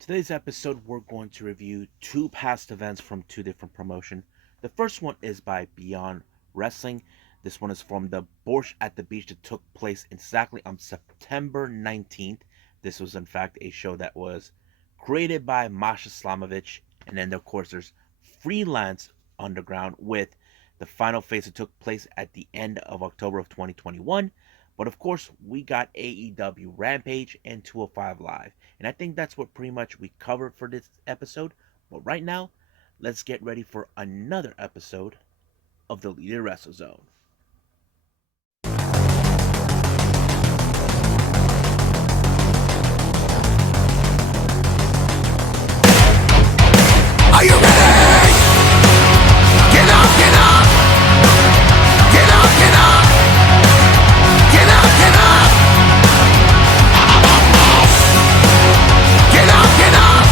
Today's episode, we're going to review two past events from two different promotions. The first one is by Beyond Wrestling. This one is from the Borscht at the Beach that took place exactly on September 19th. This was, in fact, a show that was created by Masha Slamovich. And then, of course, there's Freelance Underground with the final phase that took place at the end of October of 2021. But of course, we got AEW Rampage and 205 Live. And I think that's what pretty much we covered for this episode. But right now, let's get ready for another episode of the Leader Wrestle Zone. Are you ready? Get up, get up! Get up, get up! Get up, get up! Get up, get up!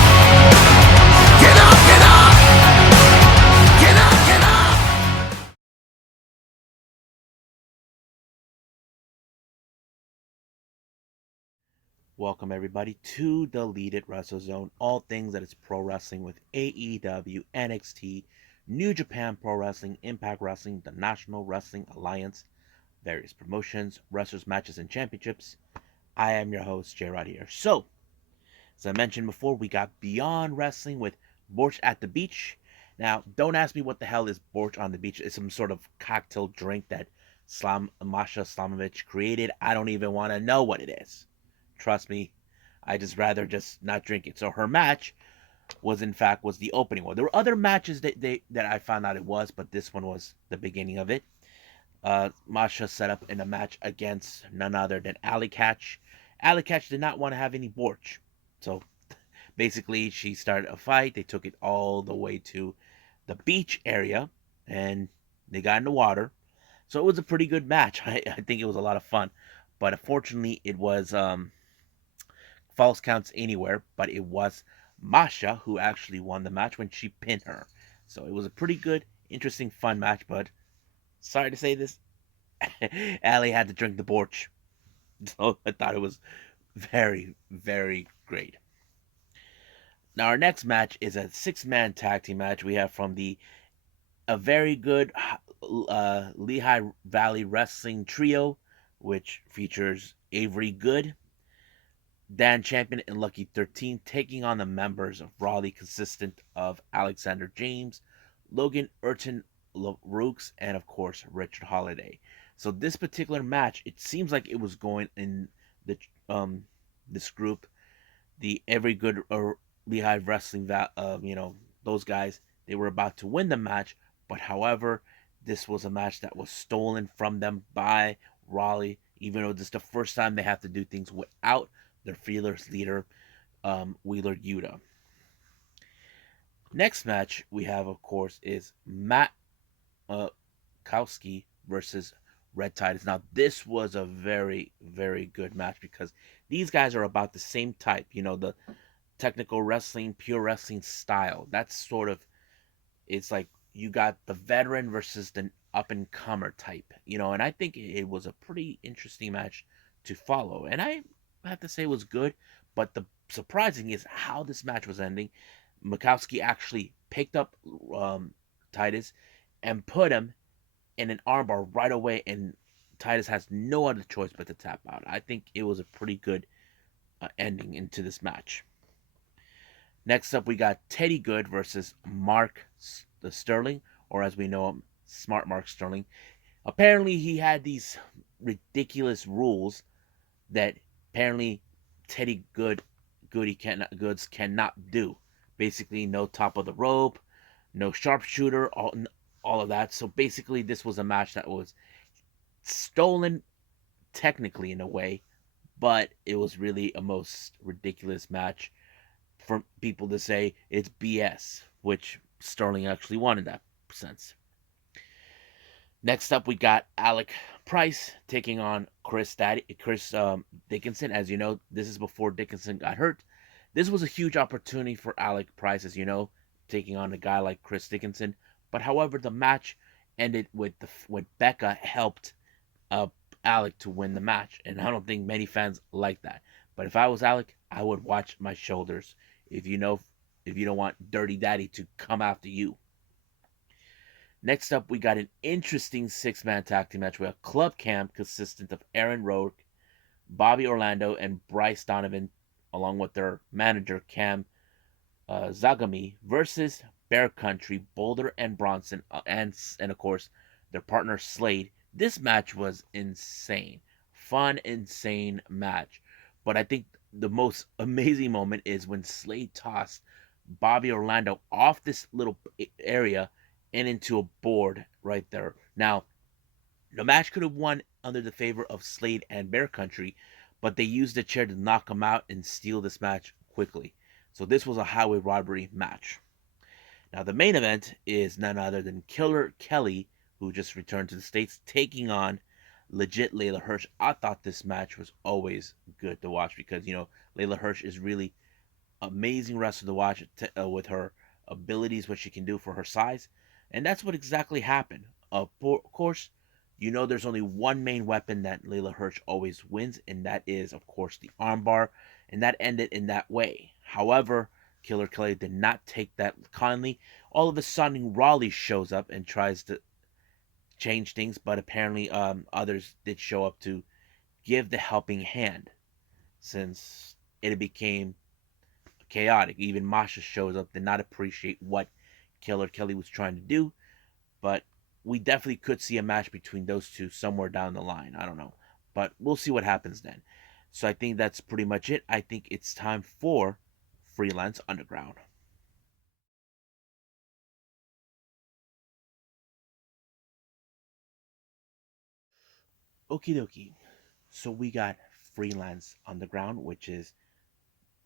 Get up, get up! Get up, get up! Welcome everybody to the Lead Wrestle Zone. All things that is pro wrestling with AEW, NXT, New Japan Pro Wrestling, Impact Wrestling, the National Wrestling Alliance, various promotions, wrestlers, matches, and championships. I am your host, J Rod here. So, as I mentioned before, we got Beyond Wrestling with Borscht at the Beach. Now, don't ask me what the hell is Borscht on the Beach. It's some sort of cocktail drink that Masha Slamovich created. I don't even want to know what it is. Trust me, I just rather just not drink it. So her match was in fact was the opening one. There were other matches that I found out it was, but this one was the beginning of it. Masha set up in a match against none other than Alley Catch. Alley Catch did not want to have any Borscht. So basically, she started a fight. They took it all the way to the beach area and they got in the water. So it was a pretty good match. I think it was a lot of fun. But unfortunately, it was false counts anywhere. But it was Masha who actually won the match when she pinned her. So it was a pretty good, interesting, fun match. But sorry to say this, Allie had to drink the Borscht. So I thought it was very, very great. Now our next match is a six-man tag team match. We have from the a very good Lehigh Valley Wrestling Trio, which features Avery Good, Dan Champion, and Lucky 13, taking on the members of Raleigh, consistent of Alexander James, Logan Urton Rooks, and of course Richard Holiday. So this particular match, it seems like it was going in the this group, the Every Good Lehigh Wrestling, those guys, they were about to win the match, but however, this was a match that was stolen from them by Raleigh, even though this is the first time they have to do things without their fearless leader, Wheeler Yuta. Next match we have, of course, is Matt Kowski versus Red Titus. Now, this was a very, very good match because these guys are about the same type, the technical wrestling, pure wrestling style. That's sort of, it's like you got the veteran versus the up and comer type, and I think it was a pretty interesting match to follow. And I have to say it was good, but the surprising is how this match was ending. Mikowski actually picked up Titus and put him in an armbar right away, and Titus has no other choice but to tap out. I think it was a pretty good ending into this match. Next up, we got Teddy Good versus Mark Sterling, or as we know him, Smart Mark Sterling. Apparently, he had these ridiculous rules that apparently Teddy Goods cannot do. Basically, no top of the rope, no sharpshooter, all of that. So basically, this was a match that was stolen technically in a way, but it was really a most ridiculous match for people to say it's BS, which Sterling actually won in that sense. Next up, we got Alec Price taking on Chris Dickinson. As you know, this is before Dickinson got hurt. This was a huge opportunity for Alec Price, as you know, taking on a guy like Chris Dickinson. But however, the match ended with Becca helped Alec to win the match, and I don't think many fans like that. But if I was Alec, I would watch my shoulders if you know if you don't want Dirty Daddy to come after you. Next up, we got an interesting six-man tag team match with a club camp consistent of Aaron Rourke, Bobby Orlando, and Bryce Donovan, along with their manager Cam Zagami, versus Bear Country, Boulder and Bronson, and of course their partner Slade. This match was insane, fun, insane match. But I think the most amazing moment is when Slade tossed Bobby Orlando off this little area and into a board right there. Now, the match could have won under the favor of Slade and Bear Country, but they used the chair to knock him out and steal this match quickly. So this was a highway robbery match. Now the main event is none other than Killer Kelly, who just returned to the States, taking on legit Layla Hirsch. I thought this match was always good to watch because, Layla Hirsch is really amazing wrestler to watch with her abilities, what she can do for her size, and that's what exactly happened. Of course, there's only one main weapon that Layla Hirsch always wins, and that is, of course, the armbar, and that ended in that way. However, Killer Kelly did not take that kindly. All of a sudden, Raleigh shows up and tries to change things, but apparently, others did show up to give the helping hand since it became chaotic. Even Masha shows up, did not appreciate what Killer Kelly was trying to do, but we definitely could see a match between those two somewhere down the line. I don't know, but we'll see what happens then. So I think that's pretty much it. I think it's time for Freelance Underground. Okie dokie. So we got Freelance Underground, which is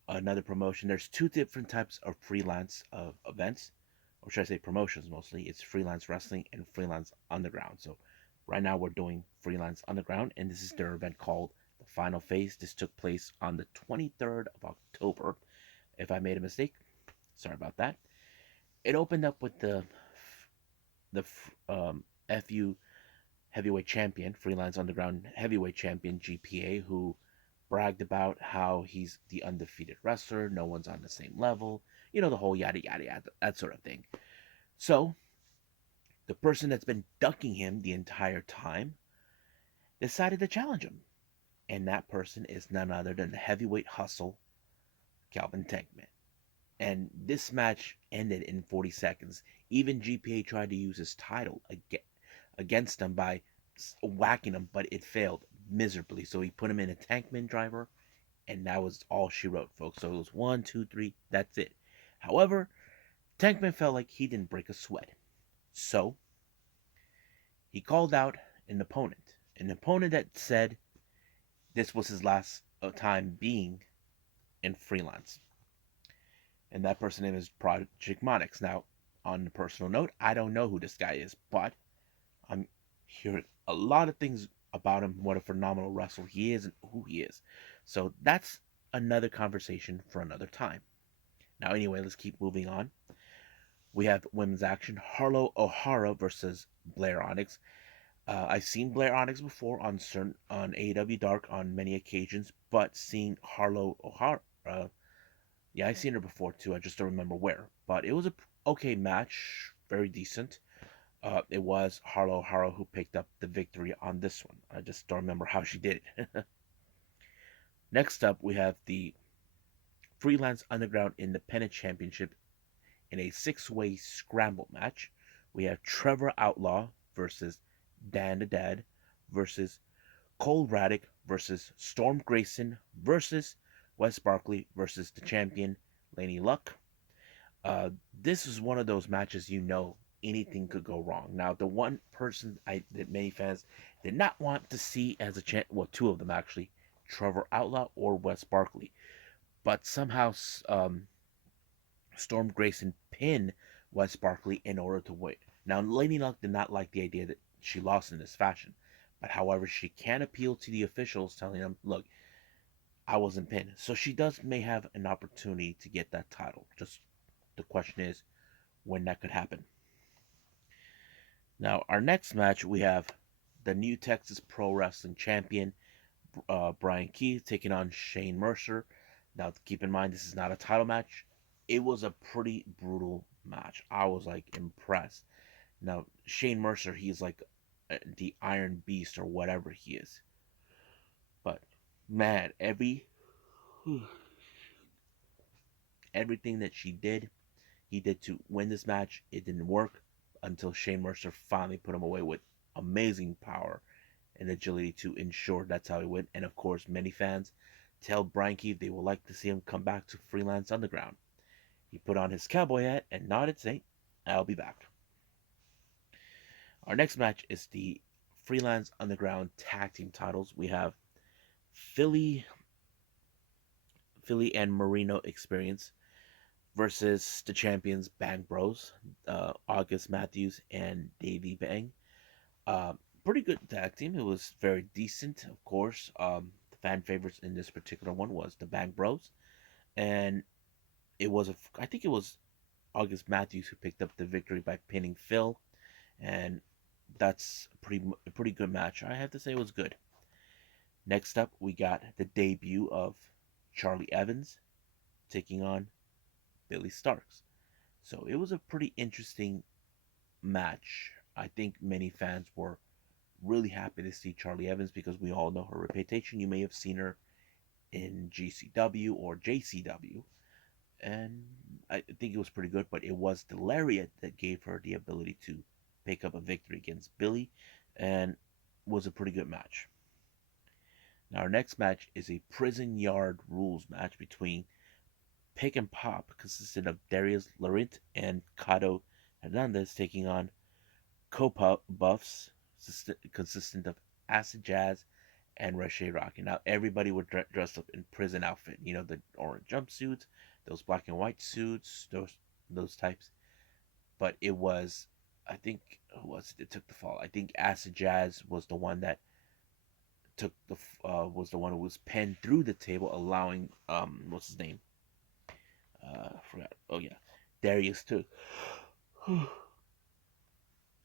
another promotion. There's two different types of freelance events, or should I say promotions mostly. It's freelance wrestling and freelance underground. So right now we're doing freelance underground, and this is their event called the Final Phase. This took place on the 23rd of October. If I made a mistake, sorry about that. It opened up with the FU heavyweight champion, freelance underground heavyweight champion GPA, who bragged about how he's the undefeated wrestler, no one's on the same level, the whole yada yada yada, that sort of thing. So, the person that's been ducking him the entire time decided to challenge him. And that person is none other than the heavyweight hustle, Calvin Tankman. And this match ended in 40 seconds. Even GPA tried to use his title against him by whacking him, but it failed miserably. So he put him in a Tankman driver, and that was all she wrote, folks. So it was one, two, three, that's it. However, Tankman felt like he didn't break a sweat. So he called out an opponent that said this was his last time being in freelance. And that person's name is Project Monix. Now, on a personal note, I don't know who this guy is, but I'm hearing a lot of things about him, what a phenomenal wrestler he is and who he is. So that's another conversation for another time. Now, anyway, let's keep moving on. We have women's action: Harlow O'Hara versus Blair Onyx. I've seen Blair Onyx before on AEW Dark on many occasions, but seeing Harlow O'Hara, yeah, I've seen her before too. I just don't remember where. But it was a okay match, very decent. It was Harlow O'Hara who picked up the victory on this one. I just don't remember how she did it. Next up, we have the Freelance Underground Independent Championship in a six-way scramble match. We have Trevor Outlaw versus Dan the Dad versus Cole Raddick versus Storm Grayson versus Wes Barkley versus the champion Laney Luck. This is one of those matches anything could go wrong. Now, the one person that many fans did not want to see as a champ, well, two of them actually, Trevor Outlaw or Wes Barkley, but somehow Storm Grayson pinned Wes Barkley in order to win. Now, Lady Luck did not like the idea that she lost in this fashion, but however, she can appeal to the officials, telling them, "Look, I wasn't pinned." So she may have an opportunity to get that title. Just the question is when that could happen. Now, our next match, we have the new Texas Pro Wrestling Champion, Brian Keith, taking on Shane Mercer. Now, keep in mind, this is not a title match. It was a pretty brutal match. I was like impressed. Now Shane Mercer, he's like the Iron Beast or whatever he is. But man, everything that he did to win this match. It didn't work until Shane Mercer finally put him away with amazing power and agility to ensure that's how he went. And of course, many fans tell Brian Keith they would like to see him come back to Freelance Underground. He put on his cowboy hat and nodded, saying, "I'll be back." Our next match is the Freelance Underground tag team titles. We have Philly, Philly and Marino Experience versus the champions Bang Bros, August Matthews and Davey Bang. Uh, Pretty good tag team. It was very decent, of course. The fan favorites in this particular one was the Bang Bros, and I think it was August Matthews who picked up the victory by pinning Phil, and that's a pretty good match. I have to say it was good. Next up, we got the debut of Charlie Evans taking on Billy Starks. So it was a pretty interesting match. I think many fans were really happy to see Charlie Evans because we all know her reputation. You may have seen her in GCW or JCW, and I think it was pretty good. But it was the lariat that gave her the ability to pick up a victory against Billy, and was a pretty good match. Now our next match is a prison yard rules match between Pick and Pop, consisted of Darius Laurent and Cato Hernandez taking on Co Buffs, consistent of Acid Jazz and Rashay Rocky. Now everybody was dressed up in prison outfit. You know, the orange jumpsuits, those black and white suits, those types. But it was, I think, who was it that took the fall? I think Acid Jazz was the one that took the was the one who was pinned through the table, allowing what's his name? I forgot. Oh yeah, Darius too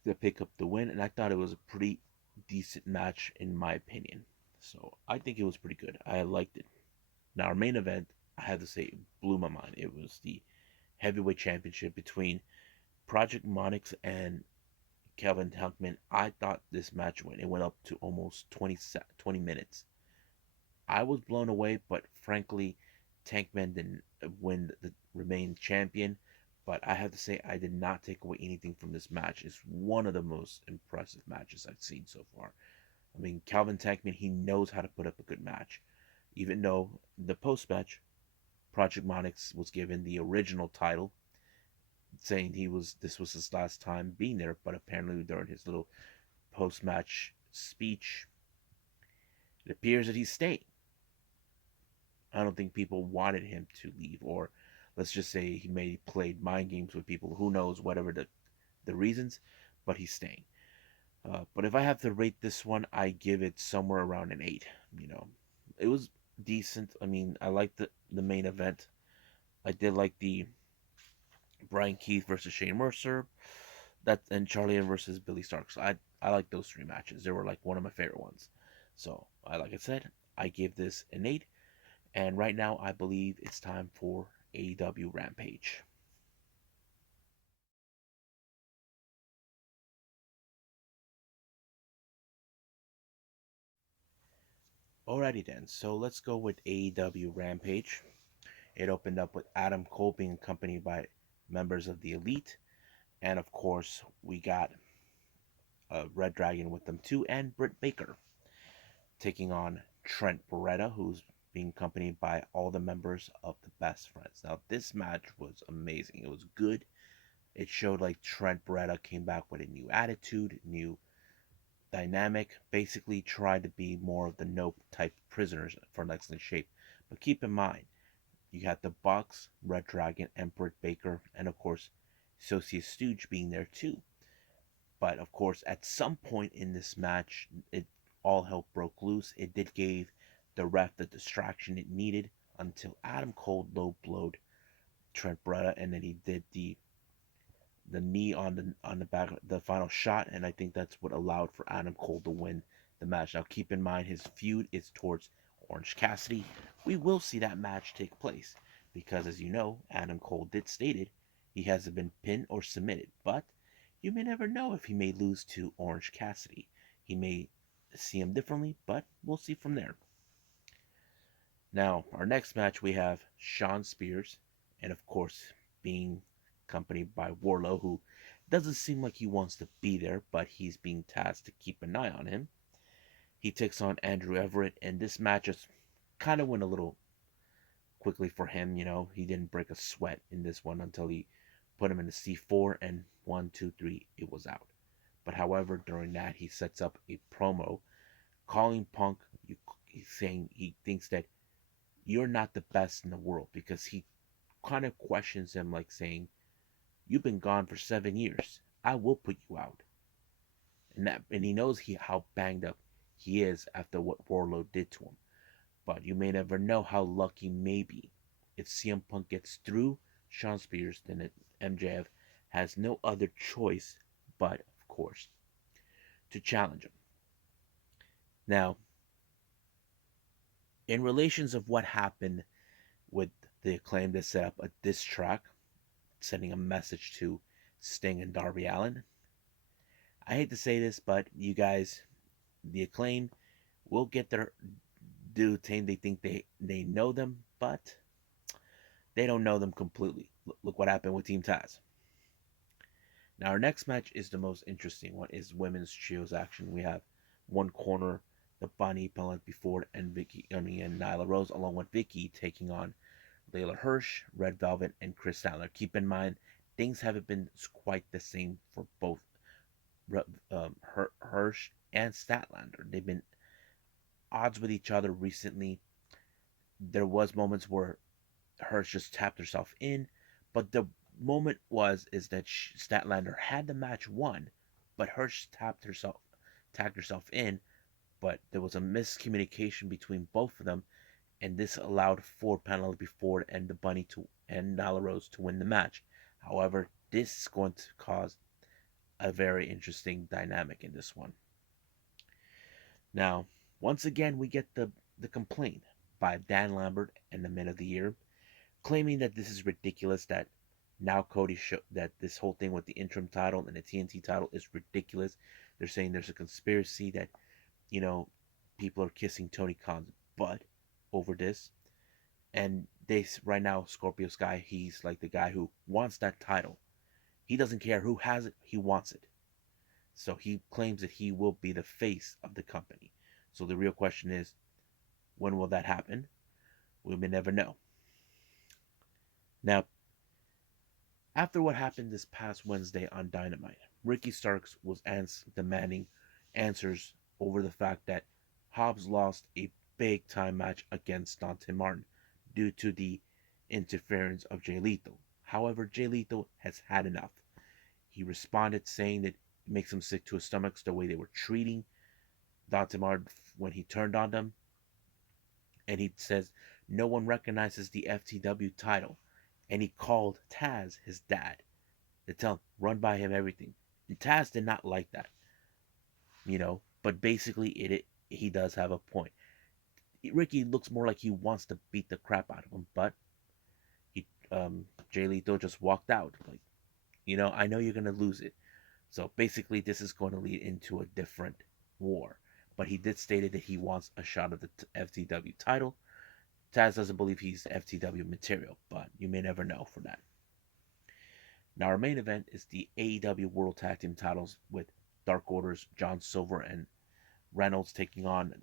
to pick up the win, and I thought it was a pretty decent match in my opinion. So I think it was pretty good. I liked it. Now our main event, I have to say, it blew my mind. It was the heavyweight championship between Project Monix and Kelvin Tankman. I thought this match went. It went up to almost 20 minutes. I was blown away, but frankly, Tankman didn't win the remain champion. But I have to say, I did not take away anything from this match. It's one of the most impressive matches I've seen so far. I mean, Calvin Tankman, he knows how to put up a good match. Even though the post match, Project Monix was given the original title, saying this was his last time being there. But apparently, during his little post match speech, it appears that he's staying. I don't think people wanted him to leave, or let's just say he may played mind games with people. Who knows? Whatever the reasons, but he's staying. But if I have to rate this one, I give it somewhere around an 8. You know, it was decent. I mean, I liked the main event. I did like the Brian Keith versus Shane Mercer, that and Charlie versus Billy Starks. I like those three matches. They were like one of my favorite ones. So I like I said, I give this an 8. And right now, I believe it's time for AEW Rampage. Alrighty then, so let's go with AEW Rampage. It opened up with Adam Cole being accompanied by members of the Elite, and of course, we got Red Dragon with them too, and Britt Baker taking on Trent Beretta, who's being accompanied by all the members of the Best Friends. Now, this match was amazing. It was good. It showed like Trent Beretta came back with a new attitude, new dynamic, basically tried to be more of the Nope type prisoners for an excellent shape. But keep in mind, you had the Bucks, Red Dragon, and Britt Baker, and of course, Socia Stooge being there too. But of course, at some point in this match, it all hell broke loose. It did give the ref the distraction it needed until Adam Cole low blowed Trent Beretta, and then he did the knee on the back, the final shot, and I think that's what allowed for Adam Cole to win the match. Now, keep in mind his feud is towards Orange Cassidy. We will see that match take place because, as you know, Adam Cole did stated he hasn't been pinned or submitted, but you may never know if he may lose to Orange Cassidy. He may see him differently, but we'll see from there. Now, our next match we have Shawn Spears, and of course, being accompanied by Wardlow, who doesn't seem like he wants to be there, but he's being tasked to keep an eye on him. He takes on Andrew Everett, and this match just kind of went a little quickly for him. He didn't break a sweat in this one until he put him in the C4, and 1, 2, 3, it was out. But however, during that, he sets up a promo calling Punk. He's saying he thinks that you're not the best in the world because he kind of questions him, like saying, "You've been gone for 7 years. I will put you out." And he knows how banged up he is after what Wardlow did to him. But you may never know how lucky maybe if CM Punk gets through Shawn Spears, then MJF has no other choice but, of course, to challenge him. Now, in relations of what happened with the Acclaim to set up a diss track, sending a message to Sting and Darby Allin, I hate to say this, but you guys, the Acclaim, will get their due team. They think they know them, but they don't know them completely. Look what happened with Team Taz. Now our next match is the most interesting one. Is women's trios action. We have one corner, the Bunny, Penelope Ford, and and Nyla Rose, along with Vicky taking on Layla Hirsch, Red Velvet, and Chris Statler. Keep in mind, things haven't been quite the same for both Hirsch and Statlander. They've been odds with each other recently. There was moments where Hirsch just tapped herself in, but the moment is that Statlander had the match won, but Hirsch tagged herself in, but there was a miscommunication between both of them, and this allowed for Penelope Ford and the Bunny and Nyla Rose to win the match. However, this is going to cause a very interesting dynamic in this one. Now, once again, we get the complaint by Dan Lambert and the Men of the Year, claiming that this is ridiculous, that now Cody that this whole thing with the interim title and the TNT title is ridiculous. They're saying there's a conspiracy that, you know, people are kissing Tony Khan's butt over this. And right now, Scorpio Sky, he's like the guy who wants that title. He doesn't care who has it, he wants it. So he claims that he will be the face of the company. So the real question is, when will that happen? We may never know. Now, after what happened this past Wednesday on Dynamite, Ricky Starks was demanding answers over the fact that Hobbs lost a big time match against Dante Martin due to the interference of Jay Lethal. However, Jay Lethal has had enough. He responded saying that it makes him sick to his stomach the way they were treating Dante Martin when he turned on them. And he says no one recognizes the FTW title. And he called Taz his dad to tell him, run by him everything. And Taz did not like that, but basically he does have a point. Ricky looks more like he wants to beat the crap out of him, but Jay Lethal just walked out. Like, I know you're going to lose it. So basically, this is going to lead into a different war. But he did state that he wants a shot of the FTW title. Taz doesn't believe he's FTW material, but you may never know for that. Now, our main event is the AEW World Tag Team titles with Dark Order's John Silver and Reynolds taking on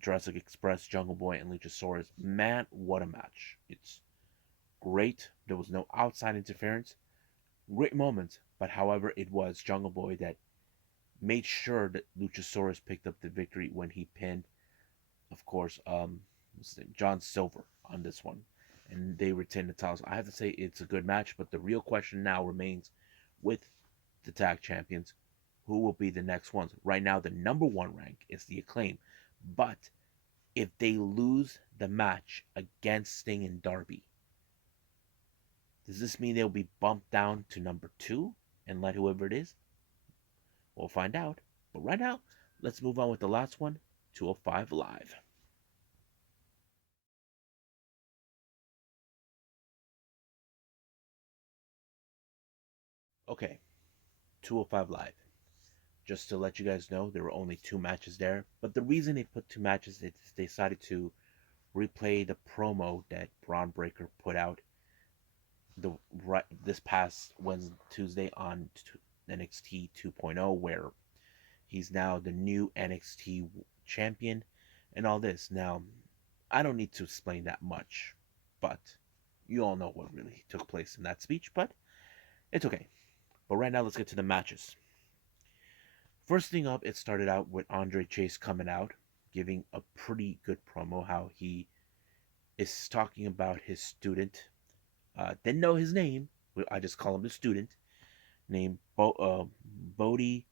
Jurassic Express, Jungle Boy, and Luchasaurus. Man, what a match. It's great. There was no outside interference. Great moments, but however, it was Jungle Boy that made sure that Luchasaurus picked up the victory when he pinned, of course, John Silver on this one, and they retained the titles. I have to say it's a good match, but the real question now remains with the tag champions, who will be the next ones? Right now, the number one rank is the Acclaim, but if they lose the match against Sting and Darby, does this mean they'll be bumped down to number 2 and let whoever it is? We'll find out. But right now, let's move on with the last one, 205 Live. Okay, 205 Live. Just to let you guys know, there were only two matches there. But the reason they put two matches is they decided to replay the promo that Braun Breaker put out the right this past Wednesday Tuesday on NXT 2.0, where he's now the new NXT champion and all this. Now, I don't need to explain that much, but you all know what really took place in that speech, but it's okay. But right now, let's get to the matches. First thing up, it started out with Andre Chase coming out, giving a pretty good promo. How he is talking about his student. Didn't know his name. I just call him the student, named Bodie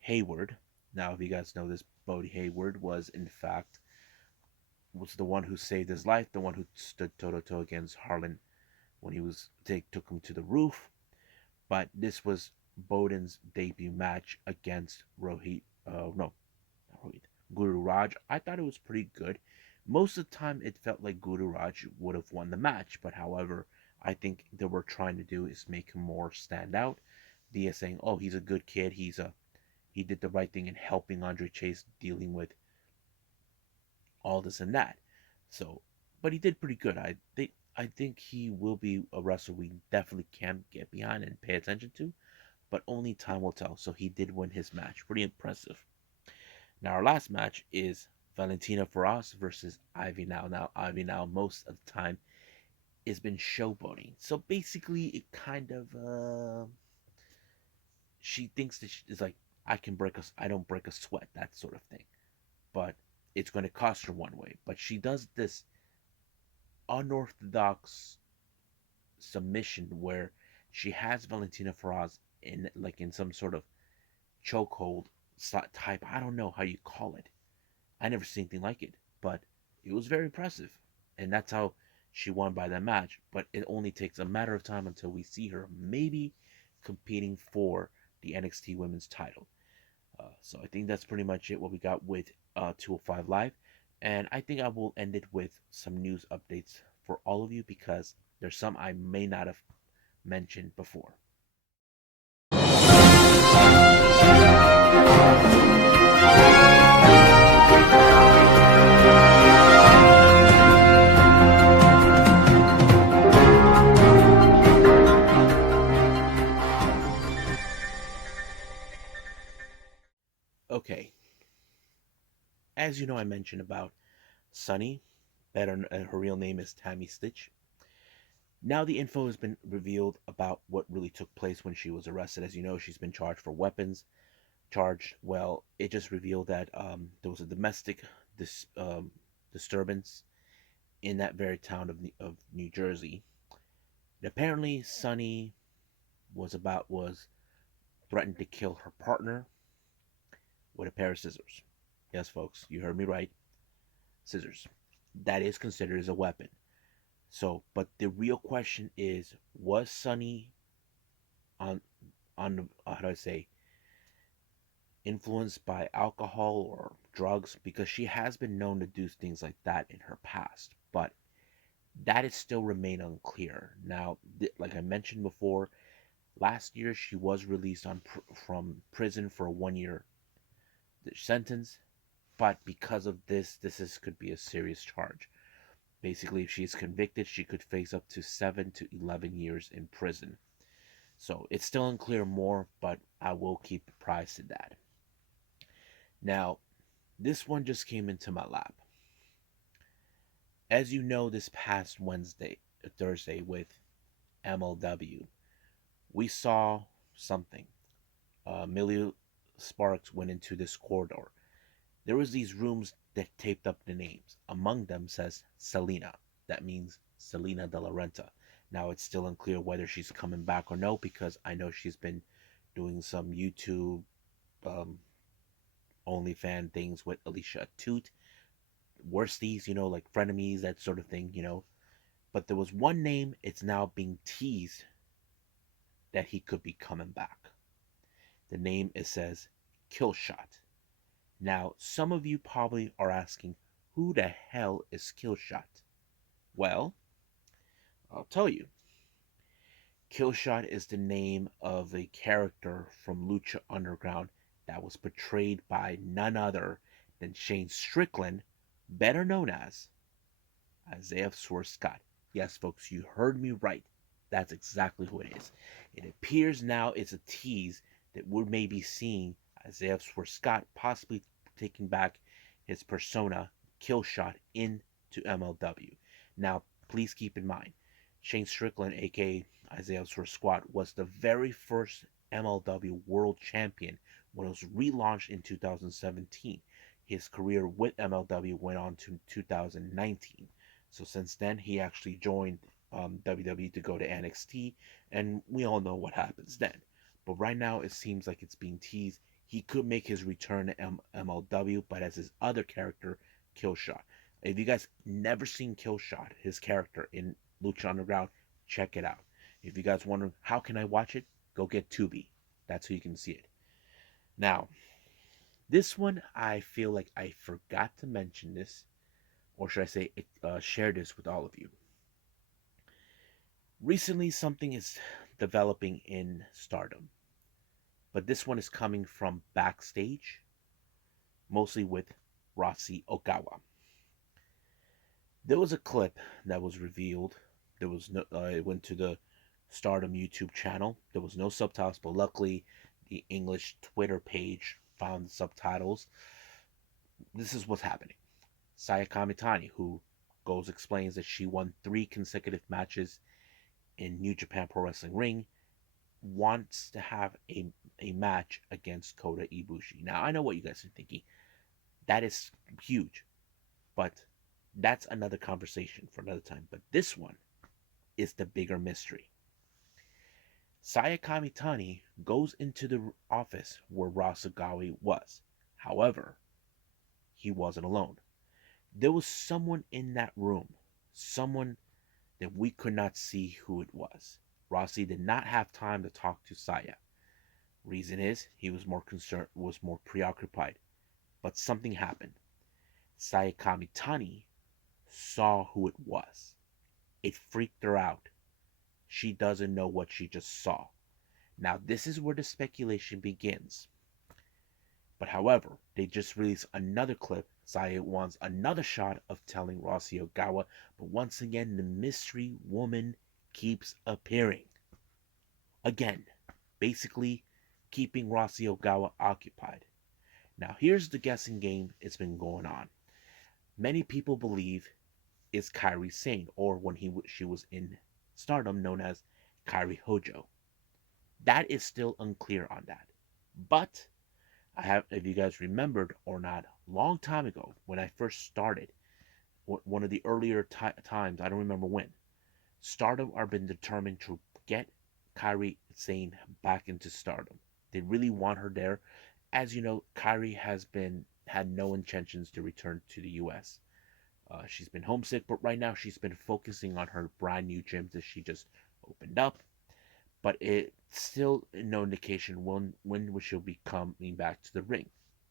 Hayward. Now, if you guys know this, Bodie Hayward was in fact was the one who saved his life, the one who stood toe to toe against Harlan when he was they took him to the roof. But this was Bowden's debut match against Rohit. No, not Rohit. Guru Raj. I thought it was pretty good. Most of the time, it felt like Guru Raj would have won the match, but however, I think that we're trying to do is make him more stand out. Dia saying, "Oh, he's a good kid. He did the right thing in helping Andre Chase dealing with all this and that." So, but he did pretty good. I think he will be a wrestler we definitely can get behind and pay attention to, but only time will tell. So he did win his match. Pretty impressive. Now our last match is Valentina Feroz versus Ivy Now. Now Ivy Now most of the time has been showboating. So basically it kind of she thinks that is like I don't break a sweat, that sort of thing. But it's going to cost her one way. But she does this unorthodox submission where she has Valentina Feroz in some sort of chokehold type. I don't know how you call it. I never seen anything like it, but it was very impressive, and that's how she won by that match. But it only takes a matter of time until we see her maybe competing for the NXT Women's title. So I think that's pretty much it. What we got with 205 Live, and I think I will end it with some news updates for all of you because there's some I may not have mentioned before. Okay, as you know, I mentioned about Sunny, better her real name is Tammy Stitch. Now the info has been revealed about what really took place when she was arrested. As you know, she's been charged for weapons. Charged, well, it just revealed that there was a domestic disturbance in that very town of New Jersey. And apparently, Sunny was threatened to kill her partner with a pair of scissors. Yes, folks, you heard me right. Scissors. That is considered as a weapon. So, but the real question is, was Sunny on how do I say influenced by alcohol or drugs? Because she has been known to do things like that in her past, but that is still remain unclear. Now, like I mentioned before, last year she was released from prison for a 1 year sentence, but because of this could be a serious charge. Basically, if she's convicted, she could face up to 7 to 11 years in prison. So it's still unclear more, but I will keep apprised to that. Now, this one just came into my lap. As you know, this past Thursday with MLW, we saw something. Millie Sparks went into this corridor. There was these rooms that taped up the names. Among them says Selena. That means Selena De La Renta. Now it's still unclear whether she's coming back or no because I know she's been doing some YouTube um, OnlyFans things with Alicia Toot. Worsties, like frenemies, that sort of thing. But there was one name, it's now being teased that he could be coming back. The name, it says Killshot. Now, some of you probably are asking, who the hell is Killshot? Well, I'll tell you. Killshot is the name of a character from Lucha Underground that was portrayed by none other than Shane Strickland, better known as Isaiah Scott. Yes, folks, you heard me right. That's exactly who it is. It appears now it's a tease that we may be seeing Isaiah Scott possibly taking back his persona, Killshot, into MLW. Now, please keep in mind, Shane Strickland, aka Isaiah Scott, was the very first MLW World Champion when it was relaunched in 2017. His career with MLW went on to 2019. So since then, he actually joined WWE to go to NXT, and we all know what happens then. But right now, it seems like it's being teased. He could make his return to MLW, but as his other character, Killshot. If you guys never seen Killshot, his character in Lucha Underground, check it out. If you guys wondering how can I watch it, go get Tubi. That's how you can see it. Now, this one I feel like I forgot to mention this, or should I say, share this with all of you. Recently, something is developing in Stardom, but this one is coming from backstage, mostly with Rossi Ogawa. There was a clip that was revealed. There was no. It went to the Stardom YouTube channel. There was no subtitles, but luckily, the English Twitter page found the subtitles. This is what's happening. Saya Kamitani, who goes explains that she won 3 consecutive matches in New Japan Pro Wrestling Ring, wants to have a match against Kota Ibushi. Now, I know what you guys are thinking. That is huge, but that's another conversation for another time. But this one is the bigger mystery. Saya Kamitani goes into the office where Rasagawa was. However, he wasn't alone. There was someone in that room, someone that we could not see who it was. Rossi did not have time to talk to Saya. Reason is he was more concerned, was more preoccupied. But something happened. Saya Kamitani saw who it was. It freaked her out. She doesn't know what she just saw. Now this is where the speculation begins. But however, they just released another clip. Saya wants another shot of telling Rossi Ogawa, but once again the mystery woman keeps appearing. Again, basically keeping Rossi Ogawa occupied. Now here's the guessing game it's been going on. Many people believe is Kairi Sane, or when she was in Stardom known as Kairi Hojo. That is still unclear on that. But I have, if you guys remembered or not, long time ago when I first started, one of the earlier times, I don't remember when, Stardom are been determined to get Kairi Sane back into Stardom. They really want her there. As you know, Kairi has been had no intentions to return to the U.S. She's been homesick, but right now she's been focusing on her brand new gym that she just opened up. But it's still no indication when she'll be coming back to the ring.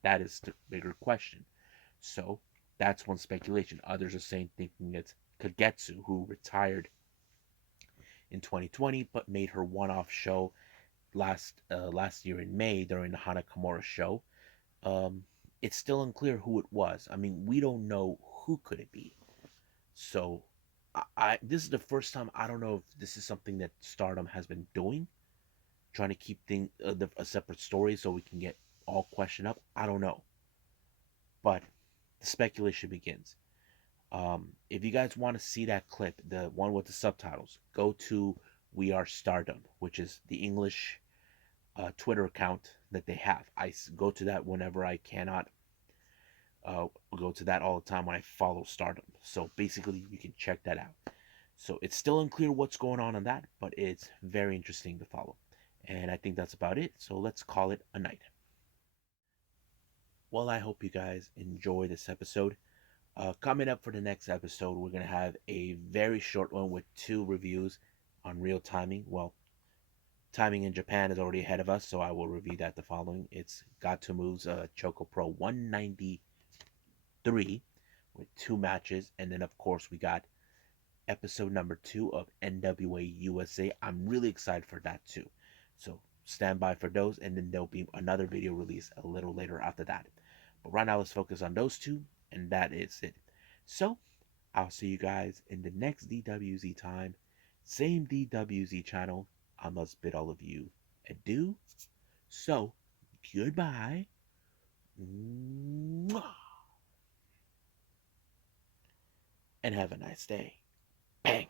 That is the bigger question. So that's one speculation. Others are saying thinking it's Kagetsu, who retired in 2020 but made her one-off show last year in May during the Hana Kimura show. Um, it's still unclear who it was. I mean, we don't know who could it be. So this is the first time. I don't know if this is something that Stardom has been doing, trying to keep a separate story so we can get all questioned up. I don't know, but the speculation begins. If you guys want to see that clip, the one with the subtitles, go to We Are Stardom, which is the English Twitter account that they have. I go to that whenever I cannot go to that all the time when I follow Stardom. So basically, you can check that out. So it's still unclear what's going on that, but it's very interesting to follow. And I think that's about it. So let's call it a night. Well, I hope you guys enjoy this episode. Coming up for the next episode, we're going to have a very short one with 2 reviews on real timing. Well, timing in Japan is already ahead of us, so I will review that the following. It's Gatomu's Choco Pro 193 with 2 matches. And then, of course, we got episode number 2 of NWA USA. I'm really excited for that too. So stand by for those, and then there'll be another video release a little later after that. But right now, let's focus on those two, and that is it. So I'll see you guys in the next DWZ time. Same DWZ channel. I must bid all of you adieu. So, goodbye. And have a nice day. Bang.